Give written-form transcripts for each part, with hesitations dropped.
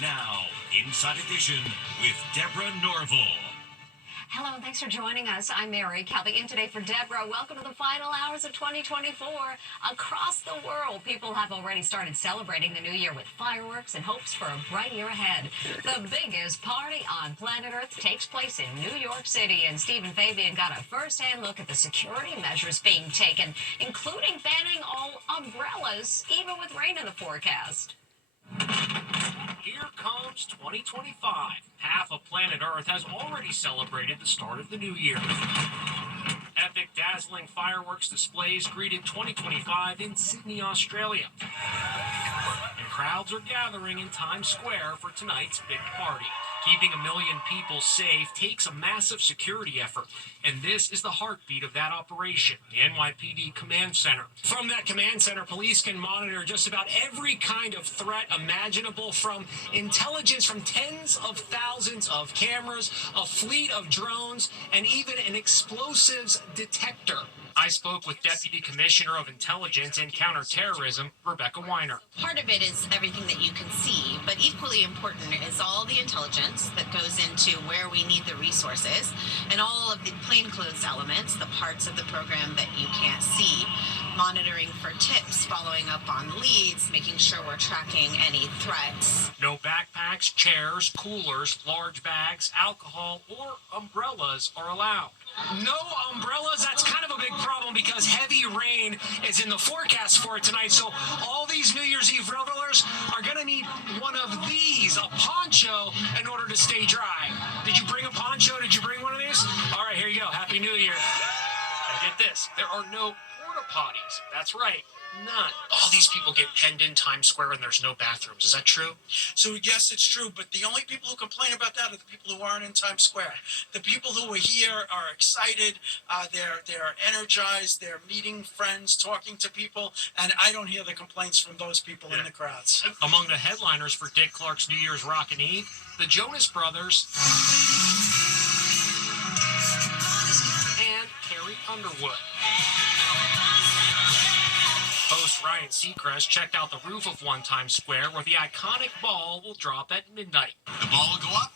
Now, Inside Edition with Deborah Norville. Hello, and thanks for joining us. I'm Mary, calling in today for Deborah. Welcome to the final hours of 2024. Across the world, people have already started celebrating the new year with fireworks and hopes for a bright year ahead. The biggest party on planet Earth takes place in New York City, and Stephen Fabian got a first-hand look at the security measures being taken, including banning all umbrellas, even with rain in the forecast. Here comes 2025. Half of planet Earth has already celebrated the start of the new year. Epic, dazzling fireworks displays greeted 2025 in Sydney, Australia. And crowds are gathering in Times Square for tonight's big party. Keeping 1 million people safe takes a massive security effort, and this is the heartbeat of that operation, the NYPD Command Center. From that command center, police can monitor just about every kind of threat imaginable, from intelligence from tens of thousands of cameras, a fleet of drones, and even an explosives detector. I spoke with Deputy Commissioner of Intelligence and Counterterrorism, Rebecca Weiner. Part of it is everything that you can see, but equally important is all the intelligence that goes into where we need the resources and all of the plainclothes elements, the parts of the program that you can't see, monitoring for tips, following up on leads, making sure we're tracking any threats. No backpacks, chairs, coolers, large bags, alcohol, or umbrellas are allowed. No umbrellas, that's kind of a big problem because heavy rain is in the forecast for it tonight. So all these New Year's Eve revelers are going to need one of these, a poncho, in order to stay dry. Did you bring a poncho? Did you bring one of these? All right, here you go. Happy New Year. And get this, there are no porta potties. That's right. None. All these people get penned in Times Square and there's no bathrooms. Is that true? So yes, it's true, but the only people who complain about that are the people who aren't in Times Square. The people who are here are excited, they're energized, they're meeting friends, talking to people, and I don't hear the complaints from those people in the crowds. Among the headliners for Dick Clark's New Year's Rockin' Eve, the Jonas Brothers and Carrie Underwood. Host Ryan Seacrest checked out the roof of One Times Square, where the iconic ball will drop at midnight. The ball will go up,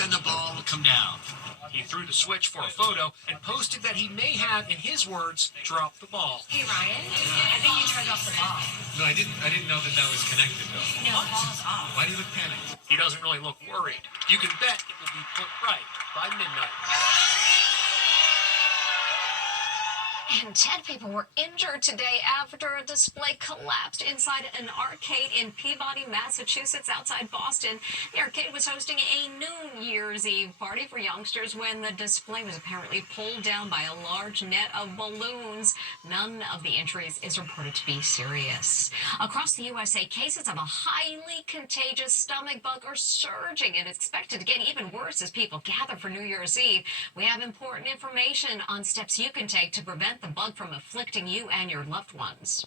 then the ball will come down. He threw the switch for a photo and posted that he may have, in his words, dropped the ball. Hey Ryan, I think you turned off the ball. No, I didn't know that was connected though. No, the ball's off. Why do you look panicked? He doesn't really look worried. You can bet it will be put right by midnight. And 10 people were injured today after a display collapsed inside an arcade in Peabody, Massachusetts, outside Boston. The arcade was hosting a New Year's Eve party for youngsters when the display was apparently pulled down by a large net of balloons. None of the injuries is reported to be serious. Across the USA, cases of a highly contagious stomach bug are surging and it's expected to get even worse as people gather for New Year's Eve. We have important information on steps you can take to prevent the bug from afflicting you and your loved ones.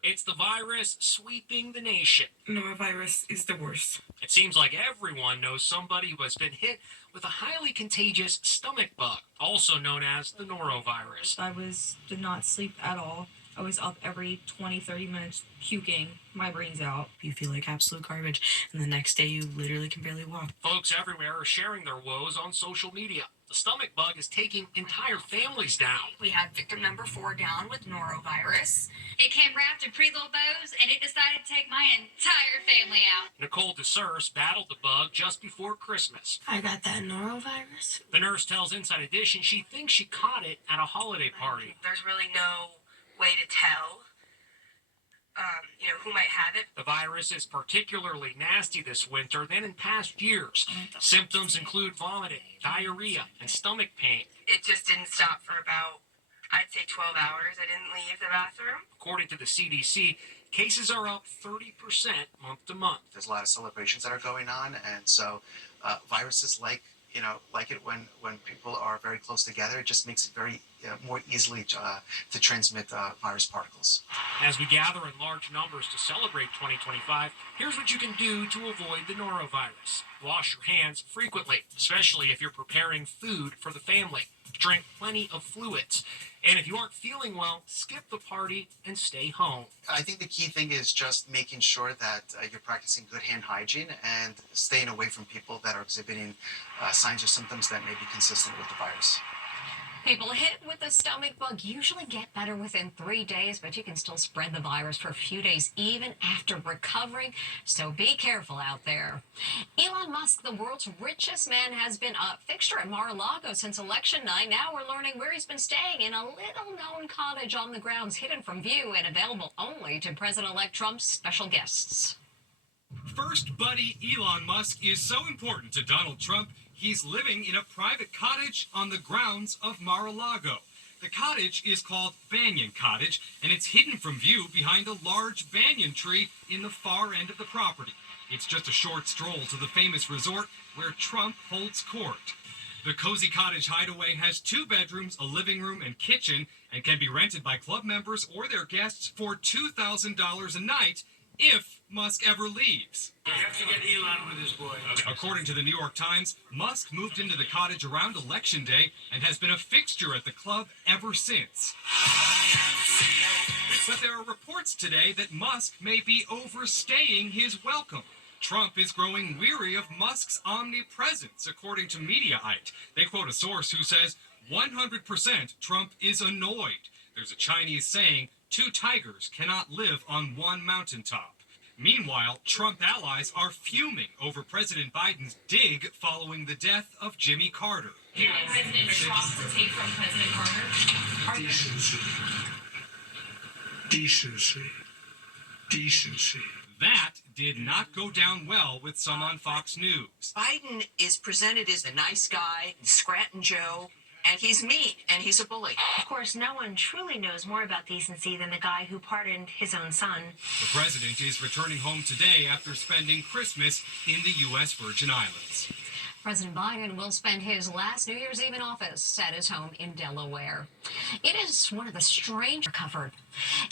It's the virus sweeping the nation. Norovirus is the worst. It seems like everyone knows somebody who has been hit with a highly contagious stomach bug, also known as the norovirus. I did not sleep at all. I was up every 20, 30 minutes puking my brains out. You feel like absolute garbage, and the next day you literally can barely walk. Folks everywhere are sharing their woes on social media. The stomach bug is taking entire families down. We had victim number 4 down with norovirus. It came wrapped in pretty little bows, and it decided to take my entire family out. Nicole DeSurse battled the bug just before Christmas. I got that norovirus. The nurse tells Inside Edition she thinks she caught it at a holiday party. There's really no way to tell, who might have it. The virus is particularly nasty this winter than in past years. Symptoms include vomiting, diarrhea, and stomach pain. It just didn't stop for about, I'd say 12 hours. I didn't leave the bathroom. According to the CDC, cases are up 30% month to month. There's a lot of celebrations that are going on, and so viruses like it when people are very close together. It just makes it very more easily to transmit virus particles. As we gather in large numbers to celebrate 2025, here's what you can do to avoid the norovirus. Wash your hands frequently, especially if you're preparing food for the family. Drink plenty of fluids. And if you aren't feeling well, skip the party and stay home. I think the key thing is just making sure that you're practicing good hand hygiene and staying away from people that are exhibiting signs or symptoms that may be consistent with the virus. People hit with the stomach bug usually get better within 3 days, but you can still spread the virus for a few days even after recovering, so be careful out there. Elon Musk, the world's richest man, has been a fixture at Mar-a-Lago since election night. Now we're learning where he's been staying, in a little-known cottage on the grounds, hidden from view and available only to President-elect Trump's special guests. First buddy Elon Musk is so important to Donald Trump, he's living in a private cottage on the grounds of Mar-a-Lago. The cottage is called Banyan Cottage, and it's hidden from view behind a large banyan tree in the far end of the property. It's just a short stroll to the famous resort where Trump holds court. The cozy cottage hideaway has 2 bedrooms, a living room, and kitchen, and can be rented by club members or their guests for $2,000 a night if Musk ever leaves. We have to get Elon with his boy. According to the New York Times, Musk moved into the cottage around Election Day and has been a fixture at the club ever since. But there are reports today that Musk may be overstaying his welcome. Trump is growing weary of Musk's omnipresence, according to Mediaite. They quote a source who says 100% Trump is annoyed. There's a Chinese saying, 2 tigers cannot live on one mountaintop. Meanwhile, Trump allies are fuming over President Biden's dig following the death of Jimmy Carter. President Trump to take from President Carter? Decency. That did not go down well with some on Fox News. Biden is presented as a nice guy, Scranton Joe, and he's mean, and he's a bully. Of course, no one truly knows more about decency than the guy who pardoned his own son. The president is returning home today after spending Christmas in the U.S. Virgin Islands. President Biden will spend his last New Year's Eve in office at his home in Delaware. It is one of the strange covered.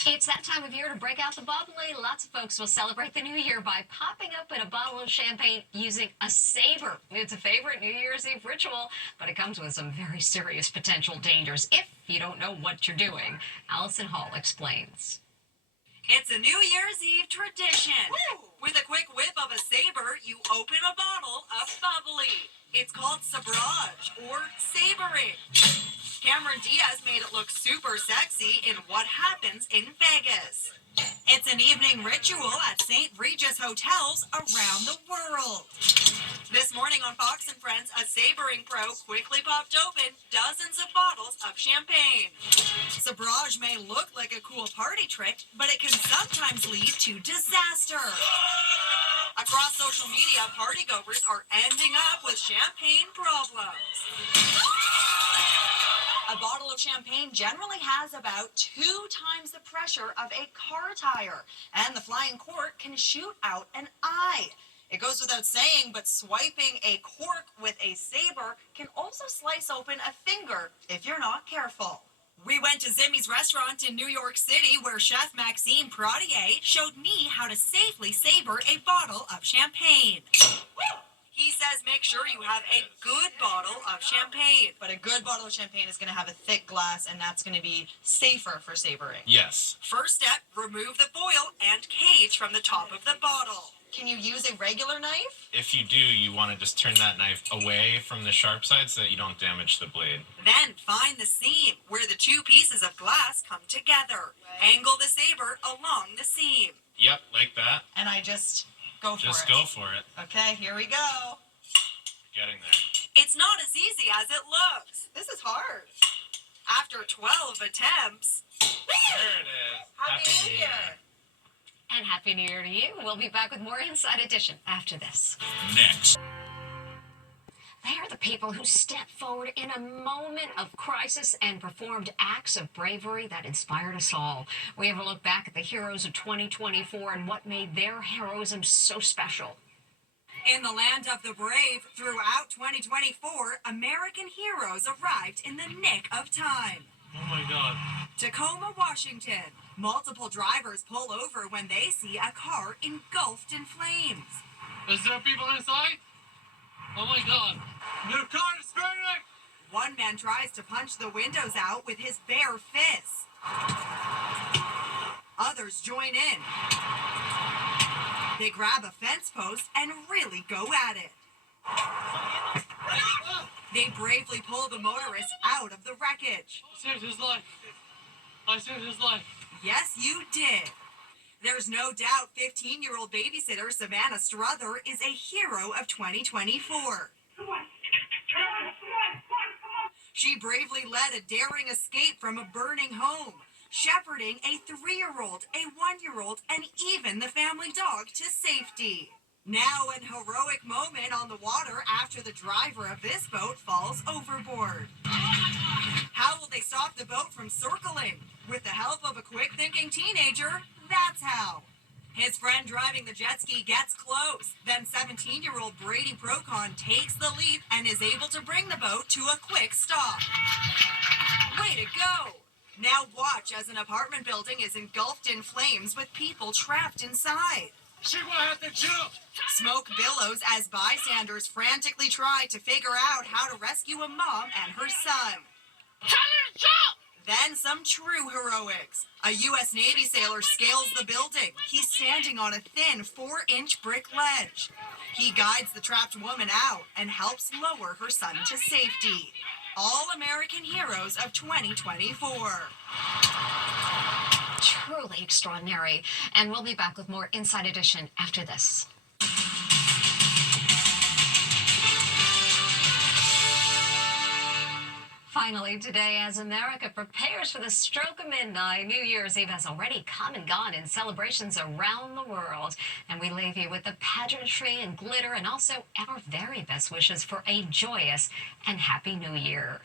It's that time of year to break out the bubbly. Lots of folks will celebrate the new year by popping open a bottle of champagne using a saber. It's a favorite New Year's Eve ritual, but it comes with some very serious potential dangers if you don't know what you're doing. Allison Hall explains. It's a New Year's Eve tradition. Woo! With a quick whip of a saber, you open a bottle of bubbly. It's called sabrage, or sabering. Cameron Diaz made it look super sexy in What Happens in Vegas. It's an evening ritual at St. Regis hotels around the world. This morning on Fox and Friends, a sabering pro quickly popped open dozens of bottles of champagne. Sabrage may look like a cool party trick, but it can sometimes lead to disaster. Across social media, partygoers are ending up with champagne problems. A bottle of champagne generally has about 2 times the pressure of a car tire, and the flying cork can shoot out an eye. It goes without saying, but swiping a cork with a saber can also slice open a finger if you're not careful. We went to Zimmy's restaurant in New York City where Chef Maxime Pradier showed me how to safely saber a bottle of champagne. He says make sure you have a good bottle of champagne. But a good bottle of champagne is going to have a thick glass, and that's going to be safer for sabering. Yes. First step, remove the foil and cage from the top of the bottle. Can you use a regular knife? If you do, you want to just turn that knife away from the sharp side so that you don't damage the blade. Then find the seam where the 2 pieces of glass come together. Angle the saber along the seam. Yep, like that. And I just go for it. Just go for it. Okay, here we go. Getting there. It's not as easy as it looks. This is hard. After 12 attempts. There it is. Happy New Year. And Happy New Year to you. We'll be back with more Inside Edition after this. Next. They are the people who stepped forward in a moment of crisis and performed acts of bravery that inspired us all. We have a look back at the heroes of 2024 and what made their heroism so special. In the land of the brave, throughout 2024, American heroes arrived in the nick of time. Oh my God. Tacoma, Washington. Multiple drivers pull over when they see a car engulfed in flames. Is there people inside? Oh my God. Your car is burning! One man tries to punch the windows out with his bare fists. Others join in. They grab a fence post and really go at it. They bravely pull the motorist out of the wreckage. I saved his life. I saved his life. Yes, you did. There's no doubt 15-year-old babysitter Savannah Strother is a hero of 2024. She bravely led a daring escape from a burning home, shepherding a 3-year-old, a 1-year-old, and even the family dog to safety. Now an heroic moment on the water after the driver of this boat falls overboard. How will they stop the boat from circling? With the help of a quick-thinking teenager, that's how. His friend driving the jet ski gets close. Then 17-year-old Brady Procon takes the leap and is able to bring the boat to a quick stop. Way to go! Now watch as an apartment building is engulfed in flames with people trapped inside. She will have to jump! Smoke billows as bystanders frantically try to figure out how to rescue a mom and her son. Tell her to jump! Then some true heroics. A U.S. Navy sailor scales the building. He's standing on a thin 4-inch brick ledge. He guides the trapped woman out and helps lower her son to safety. All American heroes of 2024. Truly extraordinary. And we'll be back with more Inside Edition after this. Finally today, as America prepares for the stroke of midnight, New Year's Eve has already come and gone in celebrations around the world. And we leave you with the pageantry and glitter and also our very best wishes for a joyous and happy New Year.